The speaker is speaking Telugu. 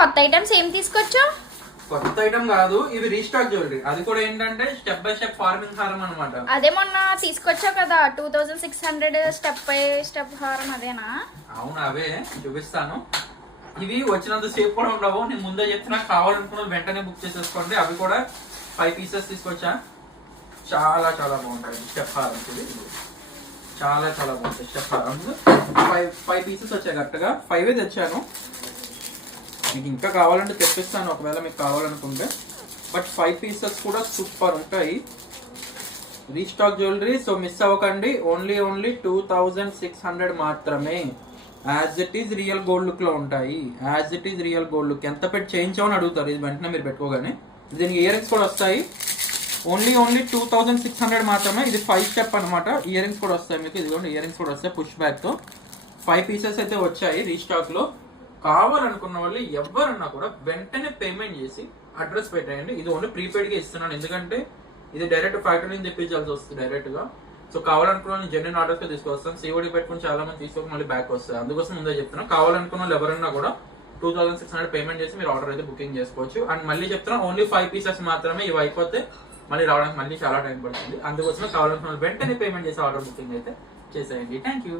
కొత్త ఐటమ్స్ ఏం తీసుకొచ్చా? కొత్త ఐటమ్ కాదు, ఇవి రీస్టాక్ జ్యువెలరీ. అది కూడా ఏంటంటే స్టెప్ బై స్టెప్ ఫార్మింగ్ హారం అనమాట. అదే మొన్న తీసుకొచ్చావు కదా 2600 స్టెప్ బై స్టెప్ హారం, అదేనా? అవును, అవే చూపిస్తాను. ఇవి వచ్చినంత సేపు కూడా ఉండవు, నేను ముందే చెప్తున్నా. కావాలనుకున్న వెంటనే బుక్ చేసేసుకోండి. అవి కూడా 5 పీసెస్ తీసుకొచ్చా. చాలా చాలా బాగుంటాయి స్టెప్ హారం. చాలా చాలా బాగుంటాయి స్టెప్ హారం. 5 పీసెస్ వచ్చాయి, కరెక్ట్గా 5 తెచ్చాను. మీకు ఇంకా కావాలంటే తెప్పిస్తాను ఒకవేళ మీకు కావాలనుకుంటే. బట్ 5 పీసెస్ కూడా సూపర్ ఉంటాయి. రీస్టాక్ జ్యువెలరీ, సో మిస్ అవ్వకండి. ఓన్లీ 2600 మాత్రమే. As it is real gold look లో ఉంటాయి. As it is real gold look. ఎంత పెట్టి చేయించామని అడుగుతారు, ఇది వెంటనే మీరు పెట్టుకోగానే. దీనికి ఇయర్ రింగ్స్ కూడా వస్తాయి. ఓన్లీ 2600 మాత్రమే. ఇది 5 స్టెప్ అనమాట. ఇయర్ రింగ్స్ కూడా వస్తాయి మీకు. ఇదిగోండి ఇయర్ రింగ్స్ కూడా వస్తాయి పుష్ బ్యాక్ తో. 5 పీసెస్ అయితే వచ్చాయి రీస్టాక్ లో. కావాలనుకున్న వాళ్ళు ఎవరన్నా కూడా వెంటనే పేమెంట్ చేసి అడ్రస్ పెట్టేయండి. ఇది ఓన్లీ ప్రీపెయిడ్ గా ఇస్తున్నాను, ఎందుకంటే ఇది డైరెక్ట్ ఫ్యాక్టరీ నుంచి తెప్పించాల్సి వస్తుంది డైరెక్ట్ గా. సో కావాలనుకున్న వాళ్ళు జెన్యున్ ఆర్డర్స్ గా తీసుకొస్తాను. సిఓడి పెట్టుకుని చాలా మంది తీసుకోక మళ్ళీ బ్యాక్ వస్తుంది, అందుకోసం ముందే చెప్తున్నా. కావాలనుకున్న వాళ్ళు ఎవరన్నా కూడా 2600 పేమెంట్ చేసి మీరు ఆర్డర్ అయితే బుకింగ్ చేసుకోవచ్చు. అండ్ మళ్ళీ చెప్తున్నా, ఓన్లీ 5 పీసెస్ మాత్రమే. ఇవి అయిపోతే మళ్ళీ రావడానికి మళ్ళీ చాలా టైం పడుతుంది. అందుకోసమే కావాలనుకున్న వెంటనే పేమెంట్ చేసి ఆర్డర్ బుకింగ్ అయితే చేసేయండి. Thank you.